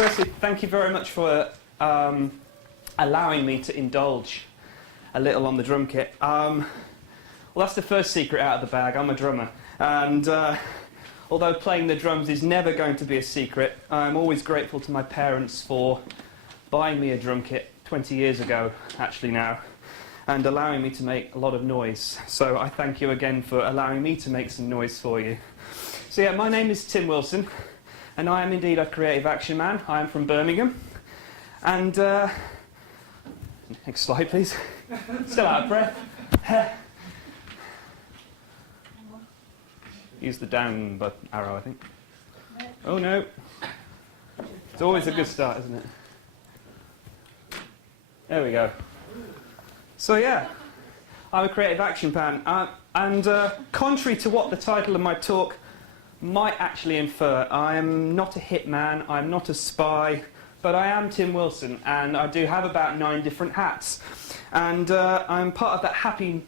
firstly, thank you very much for allowing me to indulge a little on the drum kit. Well, that's the first secret out of the bag. I'm a drummer. And although playing the drums is never going to be a secret, I'm always grateful to my parents for buying me a drum kit 20 years ago, actually now, and allowing me to make a lot of noise. So I thank you again for allowing me to make some noise for you. So yeah, my name is Tim Wilson, and I am indeed a creative action man. I am from Birmingham. And, next slide please. Still out of breath. Use the down button arrow, I think. Oh no. It's always a good start, isn't it? There we go. So yeah, I'm a creative action fan. And contrary to what the title of my talk might actually infer, I am not a hitman, I'm not a spy, but I am Tim Wilson, and I do have about 9 different hats. And I'm part of that happy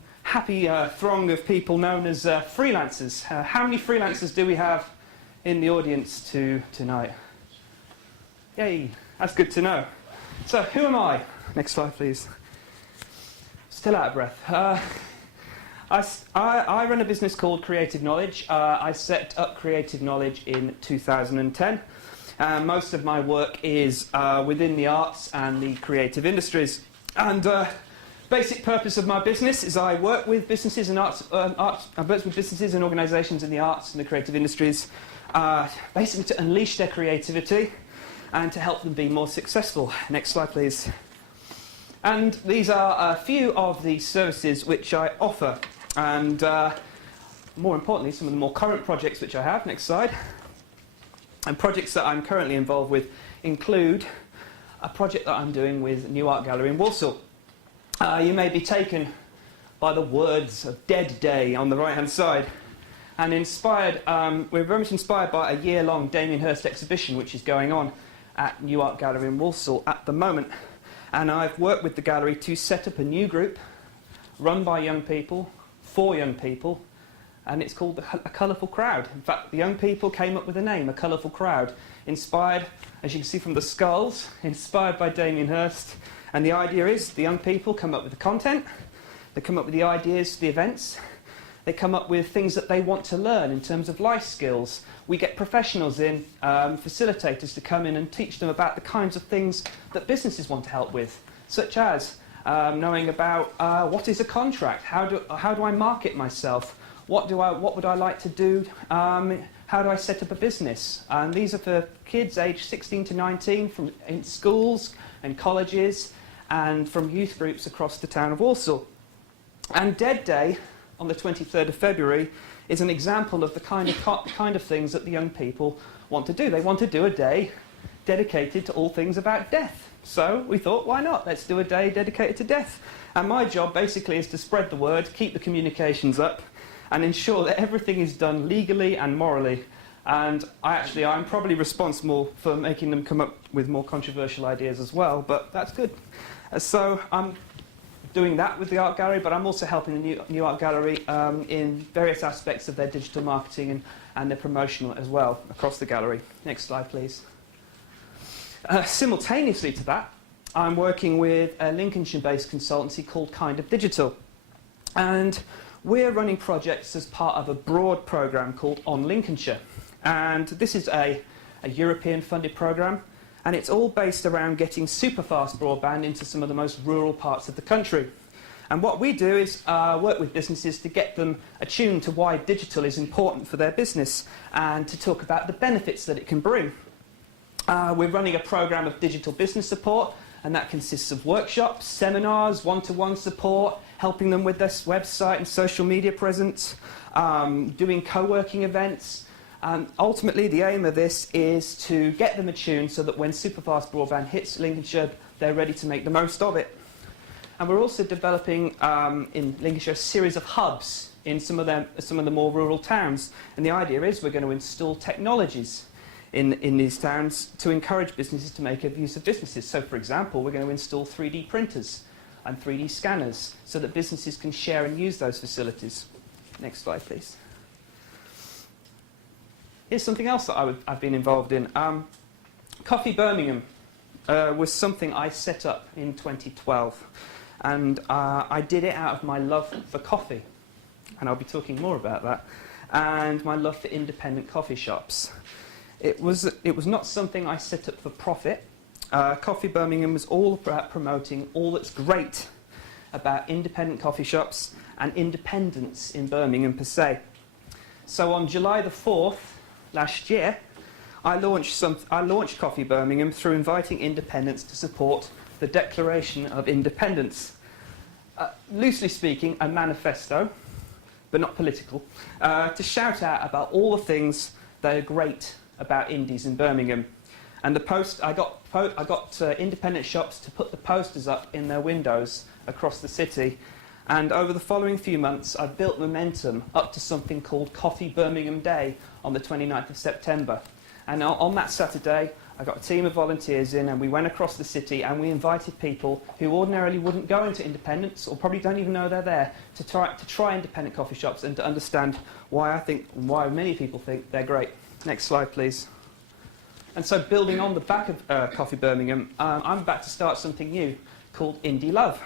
throng of people known as freelancers. How many freelancers do we have in the audience tonight? Yay, that's good to know. So, who am I? Next slide, please. Still out of breath. I run a business called Creative Knowledge. I set up Creative Knowledge in 2010. Most of my work is within the arts and the creative industries. And basic purpose of my business is I work with businesses and I work with businesses and organisations in the arts and the creative industries, basically to unleash their creativity and to help them be more successful. Next slide, please. And these are a few of the services which I offer, and more importantly, some of the more current projects which I have. Next slide. And projects that I'm currently involved with include a project that I'm doing with New Art Gallery in Walsall. You may be taken by the words of Dead Day on the right-hand side, and inspired. We're very much inspired by a year-long Damien Hirst exhibition which is going on at New Art Gallery in Walsall at the moment. And I've worked with the gallery to set up a new group run by young people, for young people, and it's called A Colourful Crowd. In fact, the young people came up with a name, A Colourful Crowd, inspired, as you can see from the skulls, inspired by Damien Hirst. And the idea is the young people come up with the content, they come up with the ideas for the events, they come up with things that they want to learn in terms of life skills. We get professionals in, facilitators to come in and teach them about the kinds of things that businesses want to help with, such as knowing about what is a contract, how do I market myself, what would I like to do, how do I set up a business. And these are for kids aged 16 to 19 in schools and colleges and from youth groups across the town of Walsall. And Dead Day on the 23rd of February is an example of the kind of things that the young people want to do. They want to do a day dedicated to all things about death. So we thought, why not? Let's do a day dedicated to death. And my job basically is to spread the word, keep the communications up, and ensure that everything is done legally and morally. And I'm probably responsible for making them come up with more controversial ideas as well, but that's good. So I'm doing that with the art gallery, but I'm also helping the New Art Gallery in various aspects of their digital marketing and their promotional as well across the gallery. Next slide, please. Simultaneously to that, I'm working with a Lincolnshire-based consultancy called Kind of Digital. And we're running projects as part of a broad programme called On Lincolnshire. And this is a European-funded programme, and it's all based around getting super fast broadband into some of the most rural parts of the country. And what we do is work with businesses to get them attuned to why digital is important for their business and to talk about the benefits that it can bring. We're running a programme of digital business support, and that consists of workshops, seminars, one-to-one support, helping them with their website and social media presence, doing co-working events. And ultimately, the aim of this is to get them attuned so that when superfast broadband hits Lincolnshire, they're ready to make the most of it. And we're also developing in Lincolnshire a series of hubs in some of the more rural towns. And the idea is we're going to install technologies in these towns to encourage businesses to make use of businesses. So, for example, we're going to install 3D printers and 3D scanners so that businesses can share and use those facilities. Next slide, please. Here's something else that I've been involved in. Coffee Birmingham was something I set up in 2012, and I did it out of my love for coffee, and I'll be talking more about that, and my love for independent coffee shops. It was not something I set up for profit. Coffee Birmingham was all about promoting all that's great about independent coffee shops and independence in Birmingham per se. So on July the 4th last year, I launched Coffee Birmingham through inviting independents to support the Declaration of Independence. Loosely speaking, a manifesto, but not political, to shout out about all the things that are great about indies in Birmingham. And I got independent shops to put the posters up in their windows across the city. And over the following few months, I built momentum up to something called Coffee Birmingham Day on the 29th of September. And on that Saturday, I got a team of volunteers in, and we went across the city and we invited people who ordinarily wouldn't go into independents, or probably don't even know they're there, to try independent coffee shops and to understand why many people think they're great. Next slide, please. And so, building on the back of Coffee Birmingham, I'm about to start something new called Indie Love.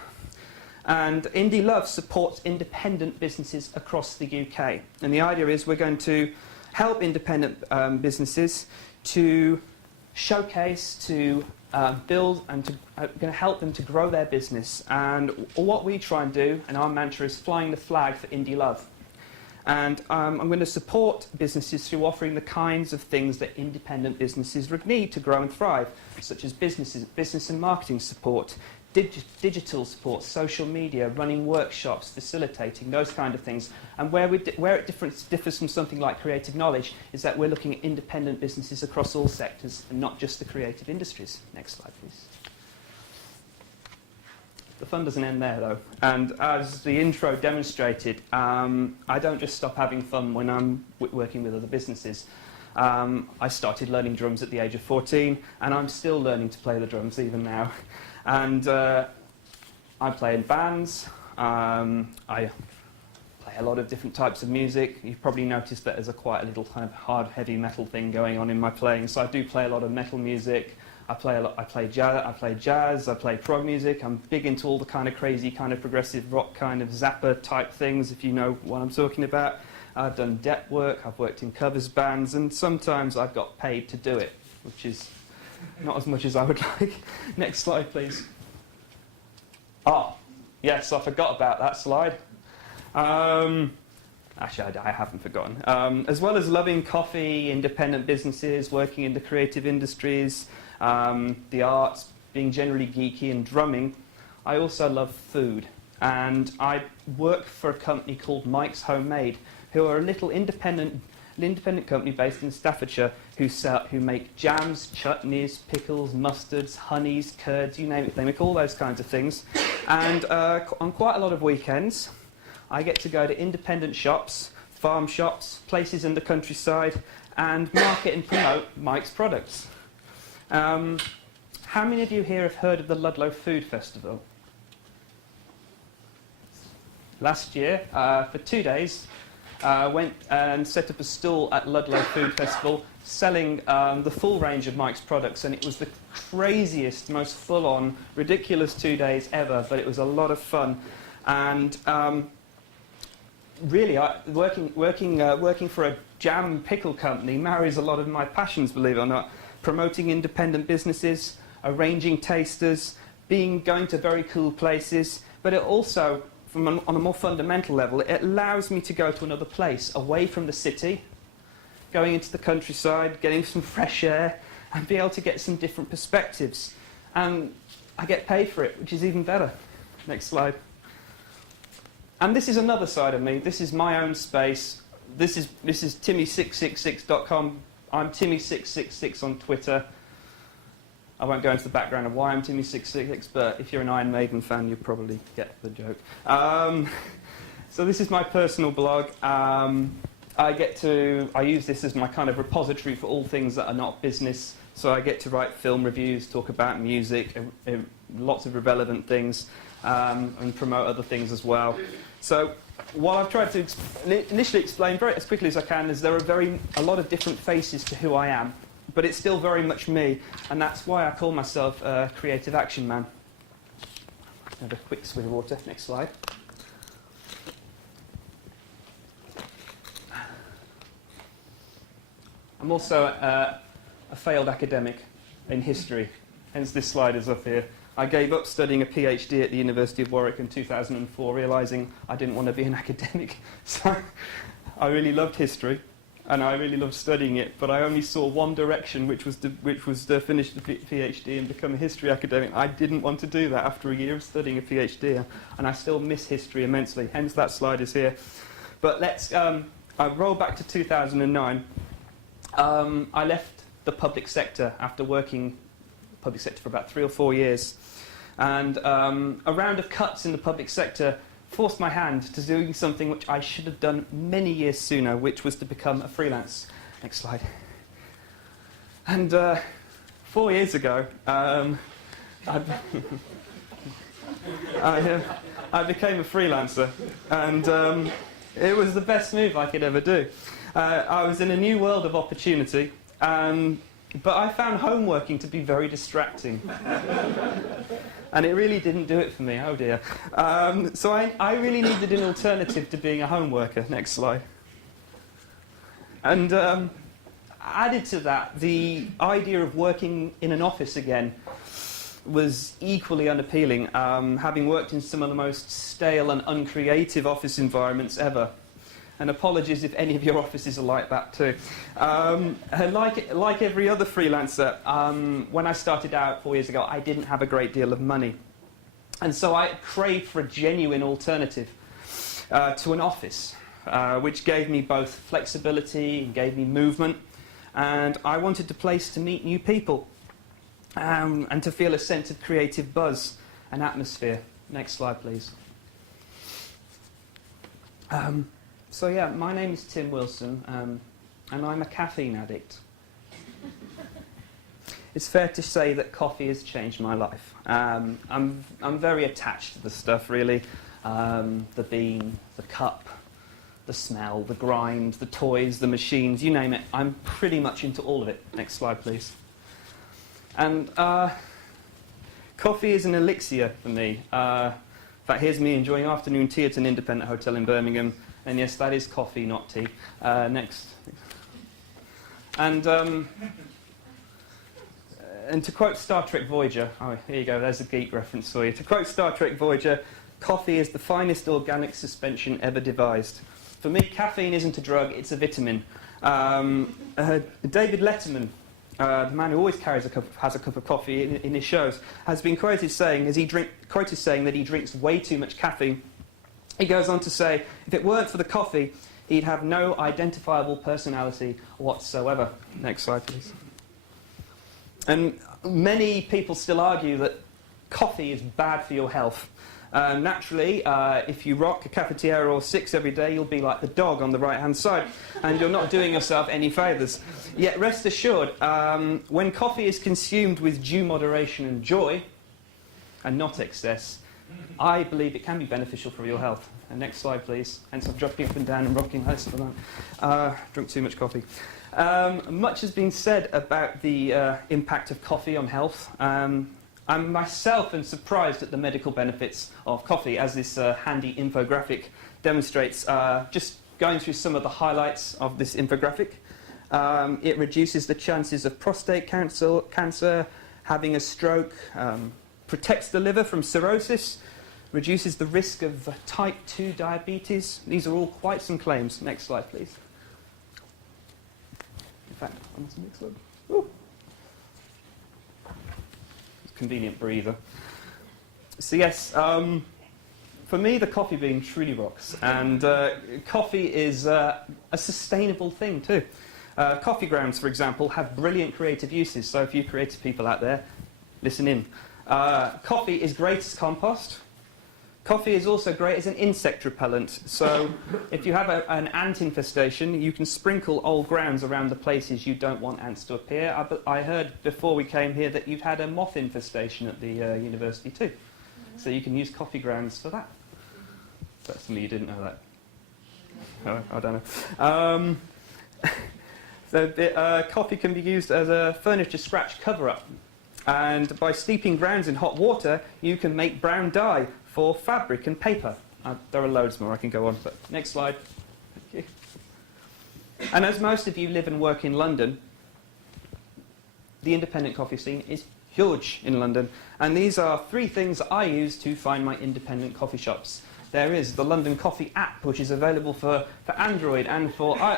And Indie Love supports independent businesses across the UK. And the idea is we're going to help independent businesses to showcase, to build, and going to help them to grow their business. And what we try and do, and our mantra is flying the flag for Indie Love. And I'm going to support businesses through offering the kinds of things that independent businesses would need to grow and thrive, such as business and marketing support, digital support, social media, running workshops, facilitating, those kind of things. And where it differs from something like creative knowledge is that we're looking at independent businesses across all sectors and not just the creative industries. Next slide, please. The fun doesn't end there, though. And as the intro demonstrated, I don't just stop having fun when I'm working with other businesses. I started learning drums at the age of 14, and I'm still learning to play the drums even now. And I play in bands. I play a lot of different types of music. You've probably noticed that there's quite a little kind of hard, heavy metal thing going on in my playing. So I do play a lot of metal music. I play jazz, I play prog music. I'm big into all the kind of crazy, kind of progressive rock, kind of Zappa type things, if you know what I'm talking about. I've done dep work, I've worked in covers bands, and sometimes I've got paid to do it, which is not as much as I would like. Next slide, please. Yes, I forgot about that slide. Actually, I haven't forgotten. As well as loving coffee, independent businesses, working in the creative industries, the arts, being generally geeky and drumming, I also love food. And I work for a company called Mike's Homemade, who are a little independent company based in Staffordshire who make jams, chutneys, pickles, mustards, honeys, curds, you name it. They make all those kinds of things. And on quite a lot of weekends, I get to go to independent shops, farm shops, places in the countryside, and market and promote Mike's products. How many of you here have heard of the Ludlow Food Festival? Last year, for 2 days, went and set up a stall at Ludlow Food Festival selling the full range of Mike's products, and it was the craziest, most full-on, ridiculous 2 days ever, but it was a lot of fun. And really, working for a jam pickle company marries a lot of my passions, believe it or not. Promoting independent businesses, arranging tasters, going to very cool places, but it also, on a more fundamental level, it allows me to go to another place, away from the city, going into the countryside, getting some fresh air, and be able to get some different perspectives. And I get paid for it, which is even better. Next slide. And this is another side of me. This is my own space. This is Timmy666.com. I'm Timmy666 on Twitter. I won't go into the background of why I'm Timmy666, but if you're an Iron Maiden fan, you probably get the joke. So this is my personal blog. I use this as my kind of repository for all things that are not business. So I get to write film reviews, talk about music, lots of irrelevant things, and promote other things as well. So what I've tried to initially explain very as quickly as I can is there are a lot of different faces to who I am. but it's still very much me, and that's why I call myself a creative action man. Have a quick swig of water. Next slide. I'm also a failed academic in history, hence this slide is up here. I gave up studying a PhD at the University of Warwick in 2004, realising I didn't want to be an academic. So I really loved history, and I really loved studying it, but I only saw one direction, which was to finish the PhD and become a history academic. I didn't want to do that after a year of studying a PhD, and I still miss history immensely, hence that slide is here. But let's, I roll back to 2009. I left the public sector after working public sector for about 3 or 4 years, and a round of cuts in the public sector forced my hand to doing something which I should have done many years sooner, which was to become a freelance. Next slide. And 4 years ago, I became a freelancer, and it was the best move I could ever do. I was in a new world of opportunity, but I found home working to be very distracting. And it really didn't do it for me, oh dear. So I really needed an alternative to being a home worker. Next slide. And added to that, the idea of working in an office again was equally unappealing, having worked in some of the most stale and uncreative office environments ever. And apologies if any of your offices are like that too. Like every other freelancer, when I started out 4 years ago, I didn't have a great deal of money. And so I craved for a genuine alternative to an office, which gave me both flexibility and gave me movement. And I wanted a place to meet new people and to feel a sense of creative buzz and atmosphere. Next slide, please. So yeah, my name is Tim Wilson, and I'm a caffeine addict. It's fair to say that coffee has changed my life. I'm very attached to the stuff, really. The bean, the cup, the smell, the grind, the toys, the machines, you name it. I'm pretty much into all of it. Next slide, please. And coffee is an elixir for me. In fact, here's me enjoying afternoon tea at an independent hotel in Birmingham. And yes, that is coffee, not tea. Next. And to quote Star Trek Voyager, oh, here you go, there's a geek reference for you. To quote Star Trek Voyager, coffee is the finest organic suspension ever devised. For me, caffeine isn't a drug, it's a vitamin. David Letterman, the man who always has a cup of coffee in his shows, has been quoted saying that he drinks way too much caffeine. He goes on to say, if it weren't for the coffee, he'd have no identifiable personality whatsoever. Next slide, please. And many people still argue that coffee is bad for your health. Naturally, if you rock a cafetiere or 6 every day, you'll be like the dog on the right-hand side, and you're not doing yourself any favours. Yet rest assured, when coffee is consumed with due moderation and joy, and not excess, I believe it can be beneficial for your health. And next slide, please. Hence, I'm jumping up and down and rocking. Drunk too much coffee. Much has been said about the impact of coffee on health. I myself am surprised at the medical benefits of coffee, as this handy infographic demonstrates. Just going through some of the highlights of this infographic. It reduces the chances of prostate cancer, having a stroke, protects the liver from cirrhosis, reduces the risk of type 2 diabetes. These are all quite some claims. Next slide, please. In fact, I want to mix them. Ooh. Convenient breather. So yes, for me the coffee bean truly rocks, and coffee is a sustainable thing too. Coffee grounds, for example, have brilliant creative uses, so if you creative people out there, listen in. Coffee is great as compost. Coffee is also great as an insect repellent, so if you have an ant infestation, you can sprinkle old grounds around the places you don't want ants to appear. I heard before we came here that you've had a moth infestation at the university too, so you can use coffee grounds for that. That's me, you didn't know that. Oh, I don't know. Coffee can be used as a furniture scratch cover-up. And by steeping grounds in hot water, you can make brown dye for fabric and paper. There are loads more I can go on, but next slide. Thank you. And as most of you live and work in London, the independent coffee scene is huge in London. And these are 3 things that I use to find my independent coffee shops. There is the London Coffee app, which is available for Android and on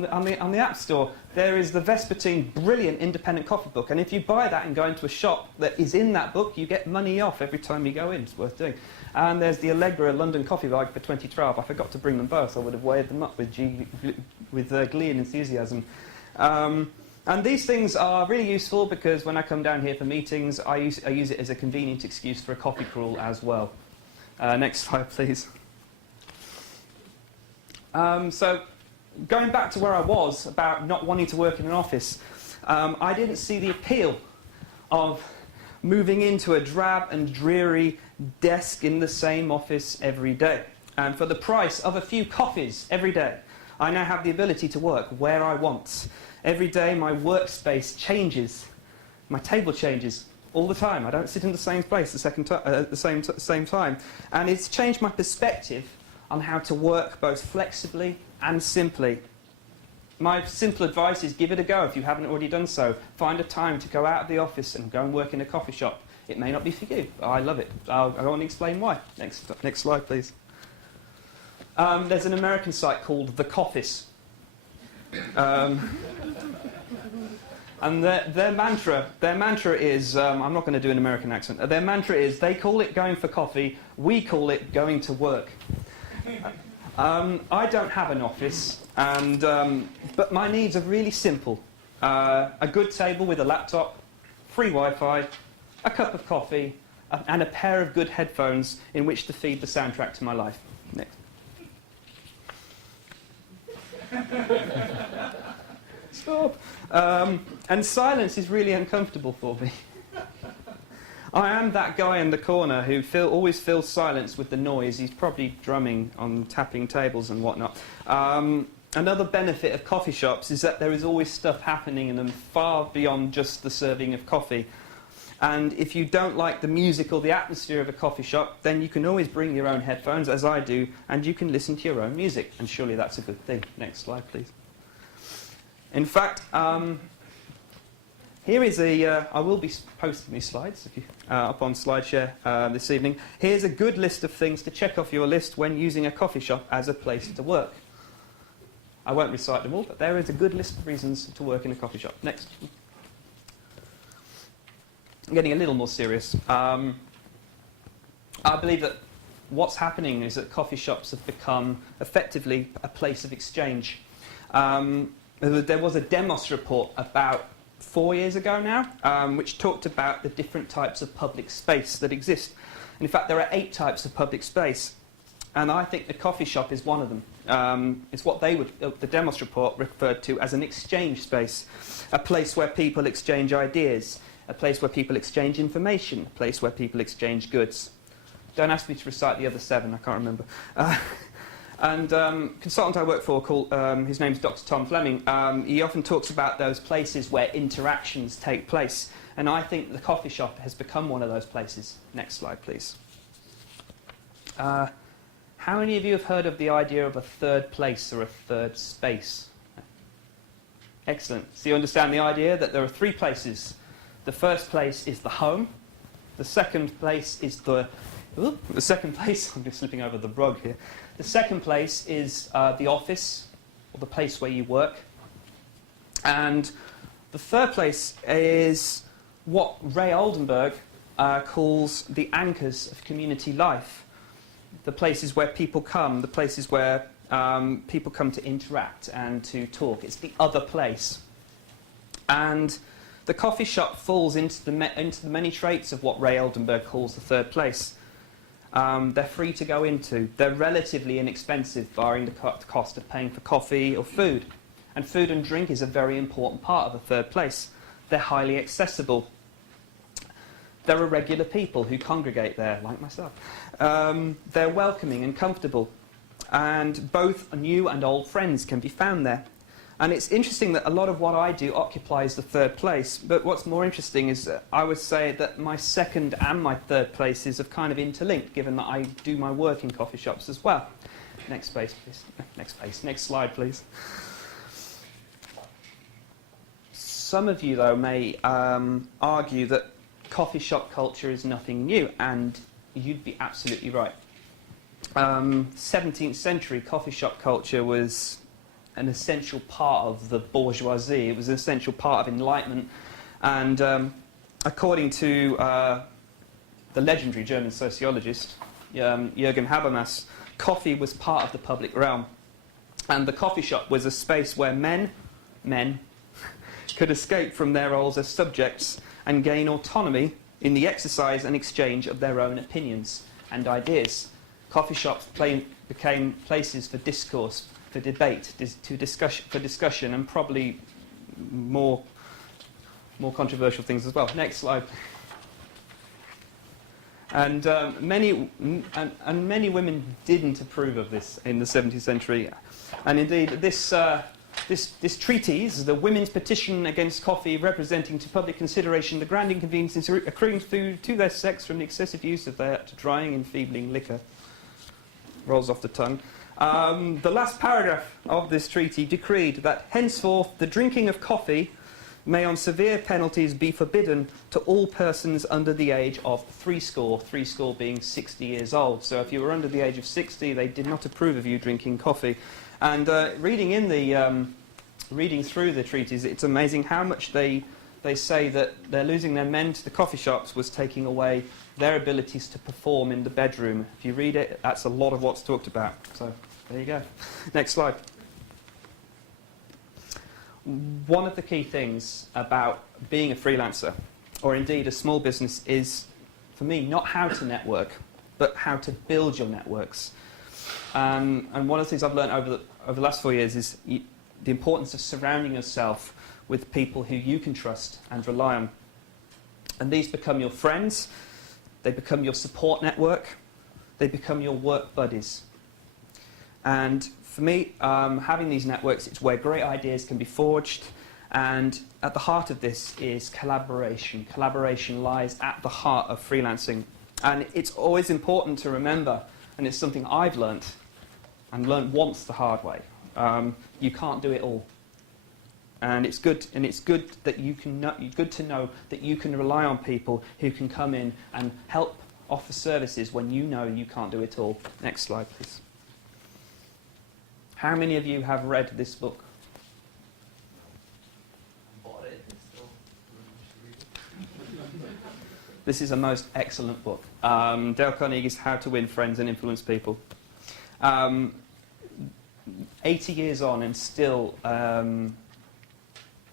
the App Store. There is the Vespertine brilliant independent coffee book, and if you buy that and go into a shop that is in that book, you get money off every time you go in. It's worth doing. And there's the Allegra London Coffee Bag for 2012. I forgot to bring them both. I would have waved them up with glee and enthusiasm. And these things are really useful because when I come down here for meetings, I use it as a convenient excuse for a coffee crawl as well. Next slide, please. So, going back to where I was about not wanting to work in an office, I didn't see the appeal of moving into a drab and dreary desk in the same office every day. And for the price of a few coffees every day, I now have the ability to work where I want. Every day my workspace changes, my table changes. All the time. I don't sit in the same place at the same time. And it's changed my perspective on how to work both flexibly and simply. My simple advice is give it a go if you haven't already done so. Find a time to go out of the office and go and work in a coffee shop. It may not be for you, but I love it. I want to explain why. Next slide, please. There's an American site called The Coffees. And their mantra is, I'm not going to do an American accent, their mantra is, they call it going for coffee, we call it going to work. I don't have an office, but my needs are really simple. A good table with a laptop, free Wi-Fi, a cup of coffee, and a pair of good headphones in which to feed the soundtrack to my life. Next. Stop. And silence is really uncomfortable for me. I am that guy in the corner who always fills silence with the noise. He's probably drumming on tapping tables and whatnot. Another benefit of coffee shops is that there is always stuff happening in them far beyond just the serving of coffee. And if you don't like the music or the atmosphere of a coffee shop, then you can always bring your own headphones, as I do, and you can listen to your own music. And surely that's a good thing. Next slide, please. In fact, here is I will be posting these slides up on SlideShare this evening. Here's a good list of things to check off your list when using a coffee shop as a place to work. I won't recite them all, but there is a good list of reasons to work in a coffee shop. Next. I'm getting a little more serious. I believe that what's happening is that coffee shops have become effectively a place of exchange. There was a Demos report about 4 years ago now, which talked about the different types of public space that exist. And in fact, there are 8 types of public space. And I think the coffee shop is one of them. It's what the Demos report referred to as an exchange space, a place where people exchange ideas, a place where people exchange information, a place where people exchange goods. Don't ask me to recite the other 7, I can't remember. Consultant I work for, his name's Dr. Tom Fleming, he often talks about those places where interactions take place. And I think the coffee shop has become one of those places. Next slide, please. How many of you have heard of the idea of a third place or a third space? Excellent. So you understand the idea that there are 3 places. The first place is the home. The second place is I'm just slipping over the rug here. The second place is the office, or the place where you work. And the third place is what Ray Oldenburg calls the anchors of community life. The places where people come, the places where people come to interact and to talk. It's the other place. And the coffee shop falls into the many traits of what Ray Oldenburg calls the third place. They're free to go into. They're relatively inexpensive, barring the cost of paying for coffee or food. And food and drink is a very important part of the third place. They're highly accessible. There are regular people who congregate there, like myself. They're welcoming and comfortable. And both new and old friends can be found there. And it's interesting that a lot of what I do occupies the third place, but what's more interesting is that I would say that my second and my third places are kind of interlinked, given that I do my work in coffee shops as well. Next space, please. Next slide, please. Some of you, though, may argue that coffee shop culture is nothing new, and you'd be absolutely right. 17th century coffee shop culture was an essential part of the bourgeoisie. It was an essential part of Enlightenment, and according to the legendary German sociologist Jürgen Habermas, coffee was part of the public realm, and the coffee shop was a space where men could escape from their roles as subjects and gain autonomy in the exercise and exchange of their own opinions and ideas. Coffee shops became places for discourse, for debate, for discussion, and probably more controversial things as well. Next slide. And many women didn't approve of this in the 17th century, and indeed this treatise, the Women's Petition Against Coffee, representing to public consideration the grand inconveniences accruing to their sex from the excessive use of their drying, enfeebling liquor, rolls off the tongue. The last paragraph of this treaty decreed that henceforth the drinking of coffee may on severe penalties be forbidden to all persons under the age of threescore being 60 years old. So if you were under the age of 60, they did not approve of you drinking coffee. And reading through the treaties, it's amazing how much they say that they're losing their men to the coffee shops was taking away their abilities to perform in the bedroom. If you read it, that's a lot of what's talked about. So there you go. Next slide. One of the key things about being a freelancer, or indeed a small business, is, for me, not how to network, but how to build your networks. And one of the things I've learned over the last 4 years is the importance of surrounding yourself with people who you can trust and rely on. And these become your friends, they become your support network, they become your work buddies. And for me, having these networks, it's where great ideas can be forged, and at the heart of this is collaboration. Collaboration lies at the heart of freelancing. And it's always important to remember, and it's something I've learnt, and learnt once the hard way, you can't do it all. And it's good that you can good to know that you can rely on people who can come in and help offer services when you know you can't do it all. Next slide, please. How many of you have read this book? This is a most excellent book. Dale Carnegie's How to Win Friends and Influence People. 80 years on and still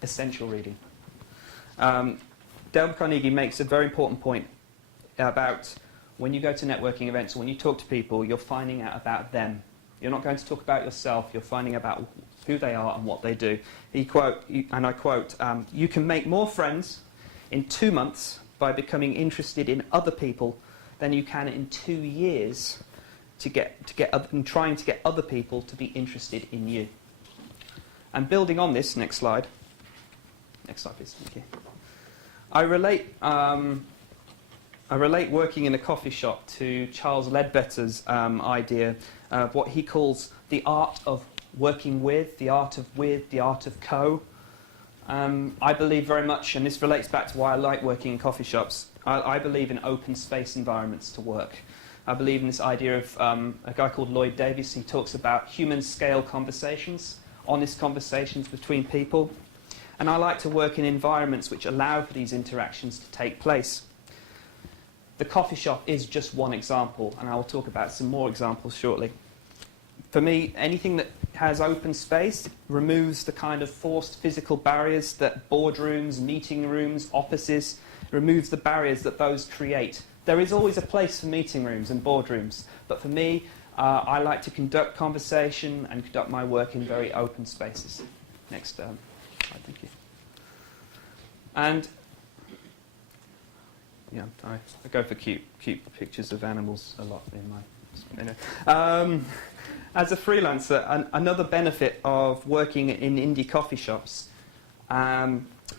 essential reading. Dale Carnegie makes a very important point about when you go to networking events, when you talk to people, you're finding out about them. You're not going to talk about yourself, you're finding about who they are and what they do. And I quote, you can make more friends in 2 months by becoming interested in other people than you can in 2 years trying to get other people to be interested in you. And building on this, next slide. Next slide, please. Thank you. I relate working in a coffee shop to Charles Ledbetter's idea of what he calls the art of working with, the art of co. I believe very much, and this relates back to why I like working in coffee shops, I believe in open space environments to work. I believe in this idea of a guy called Lloyd Davies. He talks about human scale conversations, honest conversations between people. And I like to work in environments which allow for these interactions to take place. The coffee shop is just one example, and I will talk about some more examples shortly. For me, anything that has open space removes the kind of forced physical barriers that boardrooms, meeting rooms, offices, removes the barriers that those create. There is always a place for meeting rooms and boardrooms, but for me, I like to conduct conversation and conduct my work in very open spaces. Next slide, thank you. And yeah, I go for cute pictures of animals a lot in my As a freelancer, another benefit of working in indie coffee shops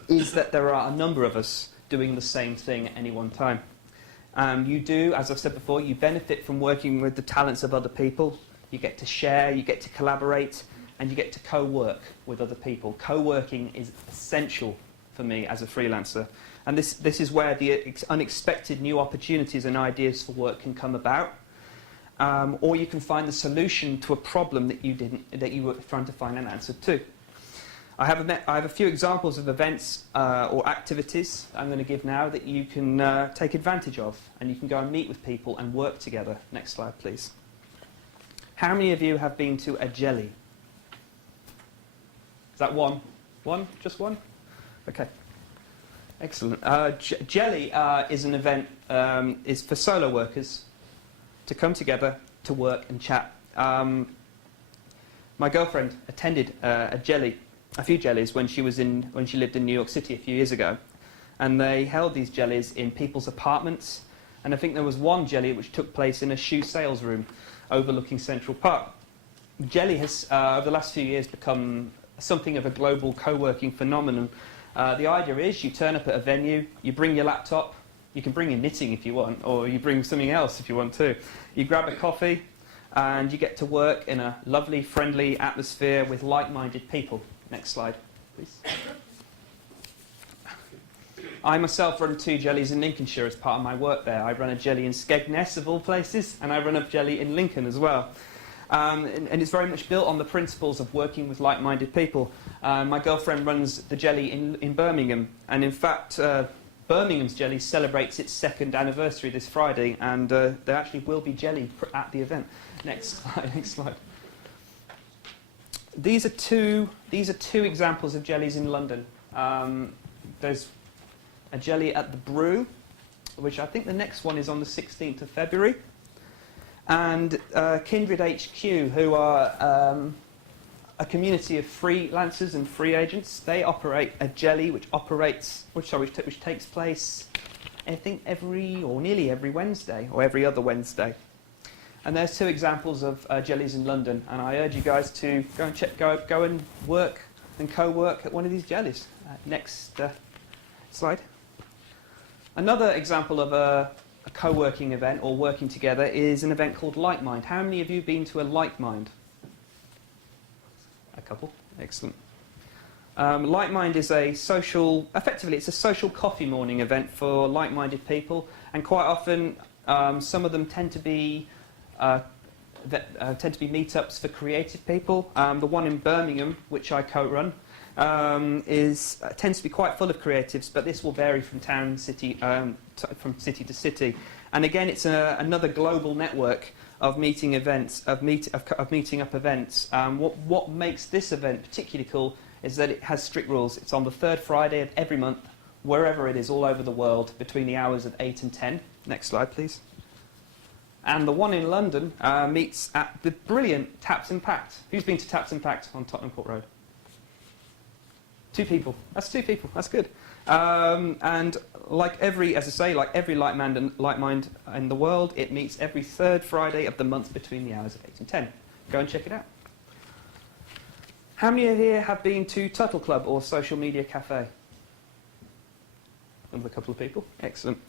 is that there are a number of us doing the same thing at any one time. You do, as I've said before, you benefit from working with the talents of other people. You get to share, you get to collaborate, and you get to co-work with other people. Co-working is essential for me as a freelancer. And this is where the unexpected new opportunities and ideas for work can come about. Or you can find the solution to a problem that you were trying to find an answer to. I have a few examples of events or activities I'm going to give now that you can take advantage of, and you can go and meet with people and work together. Next slide, please. How many of you have been to a jelly? Is that one? One? Just one? Okay. Excellent. Jelly is an event is for solo workers to come together to work and chat. My girlfriend attended a few jellies when she lived in New York City a few years ago, and they held these jellies in people's apartments. And I think there was one jelly which took place in a shoe sales room overlooking Central Park. Jelly has over the last few years become something of a global co-working phenomenon. The idea is you turn up at a venue, you bring your laptop, you can bring your knitting if you want, or you bring something else if you want to. You grab a coffee and you get to work in a lovely, friendly atmosphere with like-minded people. Next slide, please. I myself run 2 jellies in Lincolnshire as part of my work there. I run a jelly in Skegness, of all places, and I run a jelly in Lincoln as well. And it's very much built on the principles of working with like-minded people. My girlfriend runs the jelly in Birmingham, and in fact, Birmingham's jelly celebrates its 2nd anniversary this Friday, and there actually will be jelly at the event. Next slide. Next slide. These are two examples of jellies in London. There's a jelly at the Brew, which I think the next one is on the 16th of February. And Kindred HQ, who are a community of freelancers and free agents. They operate a jelly which takes place, I think, nearly every Wednesday, or every other Wednesday. And there's 2 examples of jellies in London, and I urge you guys to go and work and co-work at one of these jellies. Next slide. Another example of a co-working event or working together is an event called Like Mind. How many of you have been to a Like Mind? A couple. Excellent. Like Mind is effectively it's a social coffee morning event for like-minded people, and quite often some of them tend to be meetups for creative people. The one in Birmingham, which I co-run, tends to be quite full of creatives, but this will vary from city to city. And again, it's another global network of meeting events, of meeting up events. What makes this event particularly cool is that it has strict rules. It's on the 3rd Friday of every month, wherever it is, all over the world, between the hours of 8 and 10. Next slide, please. And the one in London meets at the brilliant Taps Impact. Who's been to Taps Impact on Tottenham Court Road? 2 people. That's 2 people. That's good. And like every like mind in the world, it meets every 3rd Friday of the month between the hours of 8 and 10. Go and check it out. How many of you here have been to Tuttle Club or Social Media Cafe? Another couple of people. Excellent.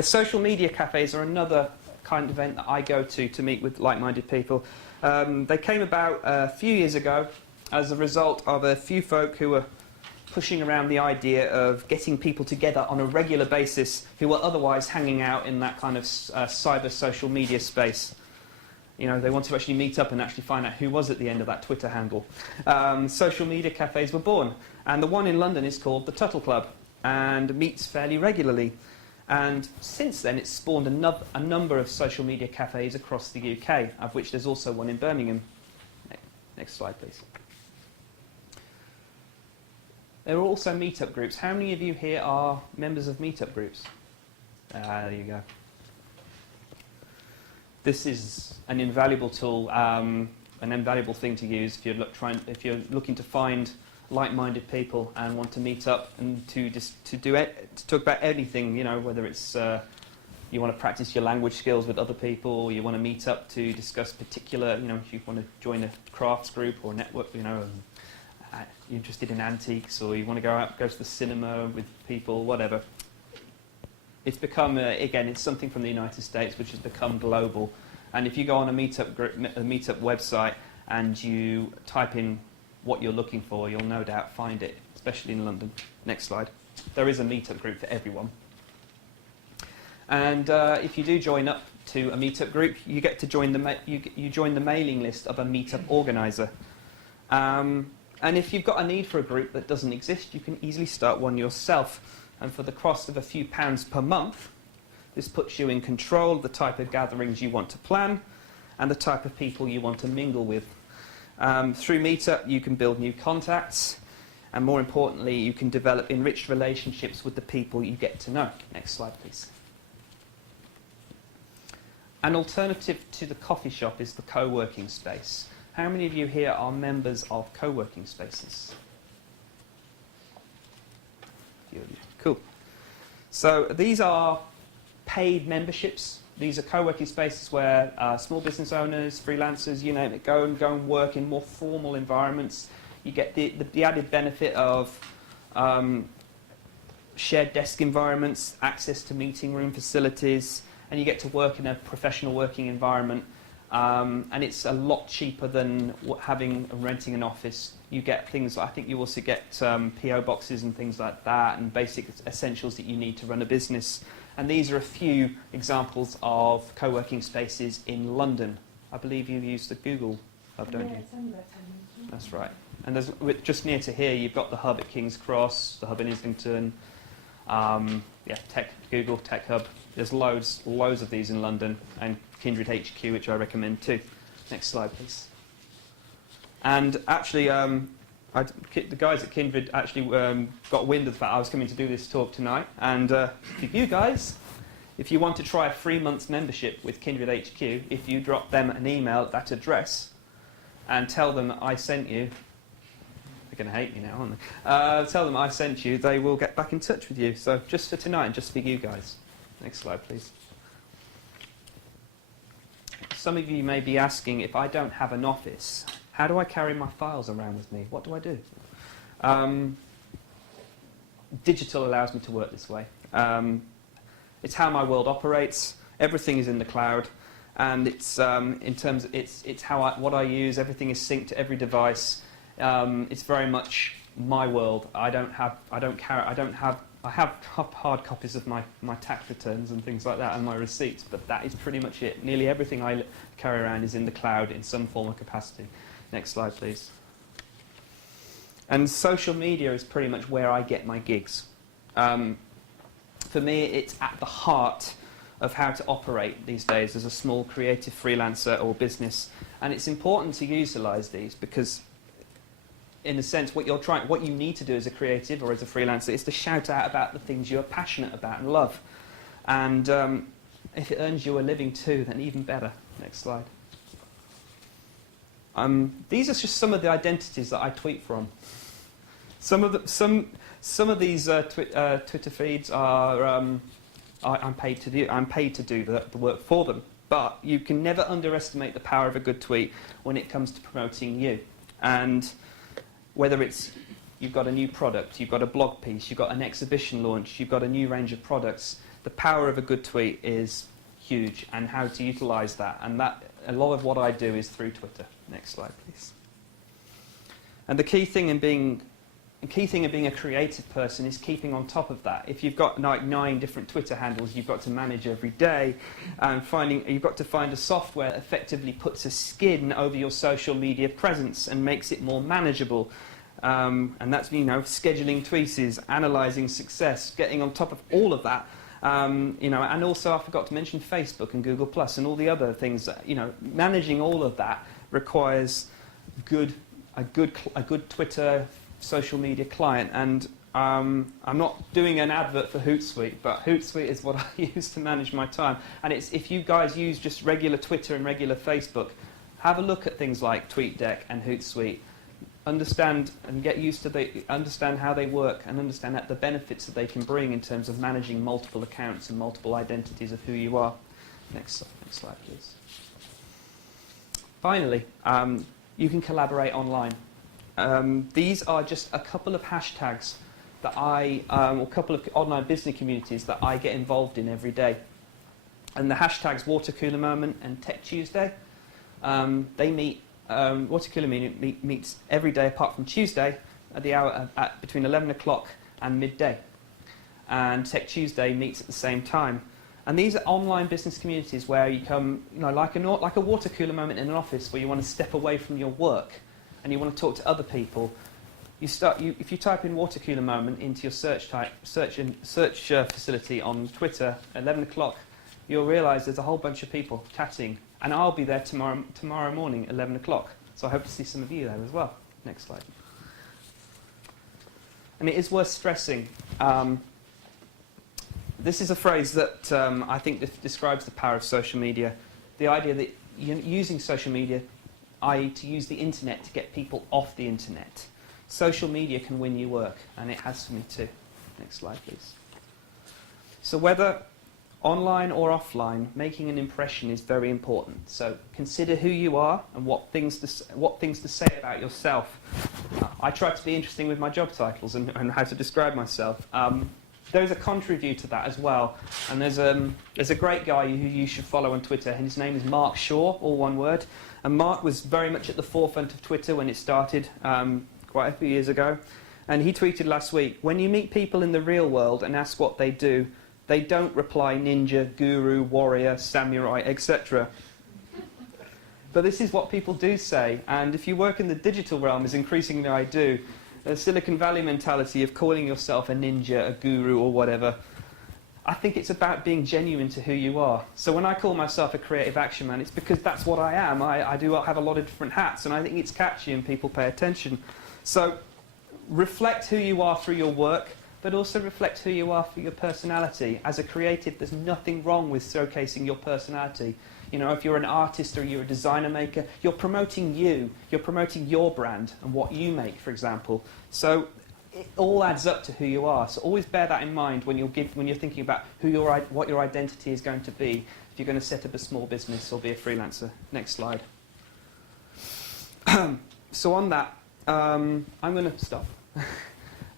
Social media cafes are another kind of event that I go to meet with like-minded people. They came about a few years ago as a result of a few folk who were pushing around the idea of getting people together on a regular basis who were otherwise hanging out in that kind of cyber social media space. You know, they want to actually meet up and actually find out who was at the end of that Twitter handle. Social media cafes were born, and the one in London is called the Tuttle Club and meets fairly regularly. And since then, it's spawned a number of social media cafes across the UK, of which there's also one in Birmingham. Next slide, please. There are also meetup groups. How many of you here are members of meetup groups? There you go. This is an invaluable tool, an invaluable thing to use if you're looking to find like-minded people and want to meet up and to talk about anything, you know, whether it's you want to practice your language skills with other people, you want to meet up to discuss particular, if you want to join a crafts group or network, you're interested in antiques, or you want to go to the cinema with people, whatever. It's become, again, it's something from the United States which has become global. And if you go on a meetup website and you type in what you're looking for, you'll no doubt find it, especially in London. Next slide. There is a meetup group for everyone. And if you do join up to a meetup group, you get to join you join the mailing list of a meetup organizer. And if you've got a need for a group that doesn't exist, you can easily start one yourself. And for the cost of a few pounds per month, this puts you in control of the type of gatherings you want to plan and the type of people you want to mingle with. Through Meetup, you can build new contacts, and more importantly, you can develop enriched relationships with the people you get to know. Next slide, please. An alternative to the coffee shop is the co-working space. How many of you here are members of co-working spaces? A few of you. Cool. So these are paid memberships. These are co-working spaces where small business owners, freelancers, you name it, go and work in more formal environments. You get the added benefit of shared desk environments, access to meeting room facilities, and you get to work in a professional working environment. And it's a lot cheaper than renting an office. You get things, I think you also get PO boxes and things like that, and basic essentials that you need to run a business. And these are a few examples of co-working spaces in London. I believe you use the Google Hub, don't you? That's right. And there's, just near to here, you've got the Hub at King's Cross, the Hub in Islington, Google Tech Hub. There's loads of these in London, and Kindred HQ, which I recommend too. Next slide, please. And actually, the guys at Kindred actually got wind of the fact I was coming to do this talk tonight. And for you guys, if you want to try a 3 months membership with Kindred HQ, if you drop them an email at that address and tell them I sent you, they're going to hate me now, aren't they? Tell them I sent you, they will get back in touch with you. So just for tonight and just for you guys. Next slide, please. Some of you may be asking, if I don't have an office, how do I carry my files around with me? What do I do? Digital allows me to work this way. It's how my world operates. Everything is in the cloud, and it's what I use. Everything is synced to every device. It's very much my world. I have hard copies of my tax returns and things like that, and my receipts, but that is pretty much it. Nearly everything I carry around is in the cloud in some form or capacity. Next slide, please. And social media is pretty much where I get my gigs. For me, it's at the heart of how to operate these days as a small creative freelancer or business. And it's important to utilise these because, in a sense, what you need to do as a creative or as a freelancer is to shout out about the things you're passionate about and love. And if it earns you a living too, then even better. Next slide. These are just some of the identities that I tweet from. Some of these Twitter feeds are I'm paid to do. I'm paid to do the work for them. But you can never underestimate the power of a good tweet when it comes to promoting you. And whether it's you've got a new product, you've got a blog piece, you've got an exhibition launch, you've got a new range of products, the power of a good tweet is huge, and how to utilise that. And that a lot of what I do is through Twitter. Next slide, please. And the key thing in being a creative person is keeping on top of that. If you've got like 9 different Twitter handles you've got to manage every day, and you've got to find a software that effectively puts a skin over your social media presence and makes it more manageable. And that's scheduling tweets, analysing success, getting on top of all of that. And also I forgot to mention Facebook and Google Plus and all the other things. Managing all of that requires a good Twitter social media client, and I'm not doing an advert for Hootsuite, but Hootsuite is what I use to manage my time. And if you guys use just regular Twitter and regular Facebook, have a look at things like TweetDeck and Hootsuite. understand and get used to understand how they work and understand the benefits that they can bring in terms of managing multiple accounts and multiple identities of who you are. Next slide, please. Finally, you can collaborate online. These are just a couple of hashtags that or a couple of online business communities that I get involved in every day. And the hashtags Water Cooler Moment and Tech Tuesday, they meet. Water Cooler meets every day apart from Tuesday at the hour between 11 o'clock and midday. And Tech Tuesday meets at the same time. And these are online business communities where you come, like a water cooler moment in an office where you want to step away from your work and you want to talk to other people. If you type in water cooler moment into your search facility on Twitter at 11 o'clock, you'll realise there's a whole bunch of people chatting. And I'll be there tomorrow morning at 11 o'clock. So I hope to see some of you there as well. Next slide. And it is worth stressing. This is a phrase that I think describes the power of social media. The idea that you're using social media, i.e. to use the internet to get people off the internet. Social media can win you work, and it has for me too. Next slide, please. So whether online or offline, making an impression is very important. So consider who you are and what things to say about yourself. I try to be interesting with my job titles and how to describe myself. There's a contrary view to that as well. And there's a great guy who you should follow on Twitter, and his name is Mark Shaw, all one word. And Mark was very much at the forefront of Twitter when it started quite a few years ago. And he tweeted last week, when you meet people in the real world and ask what they do, they don't reply ninja, guru, warrior, samurai, etc. But this is what people do say. And if you work in the digital realm, as increasingly I do, the Silicon Valley mentality of calling yourself a ninja, a guru, or whatever, I think it's about being genuine to who you are. So when I call myself a creative action man, it's because that's what I am. I do have a lot of different hats, and I think it's catchy and people pay attention. So reflect who you are through your work, but also reflect who you are for your personality. As a creative, there's nothing wrong with showcasing your personality. If you're an artist or you're a designer maker, you're promoting you. You're promoting your brand and what you make, for example. So it all adds up to who you are. So always bear that in mind when you're thinking about what your identity is going to be if you're going to set up a small business or be a freelancer. Next slide. So on that, I'm going to stop.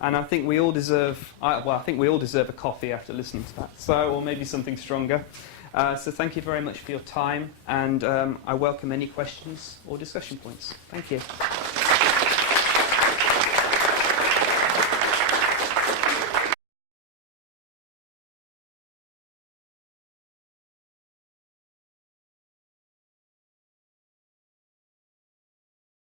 And I think we all deserve, I think we all deserve a coffee after listening to that. Or maybe something stronger. So thank you very much for your time, and I welcome any questions or discussion points. Thank you.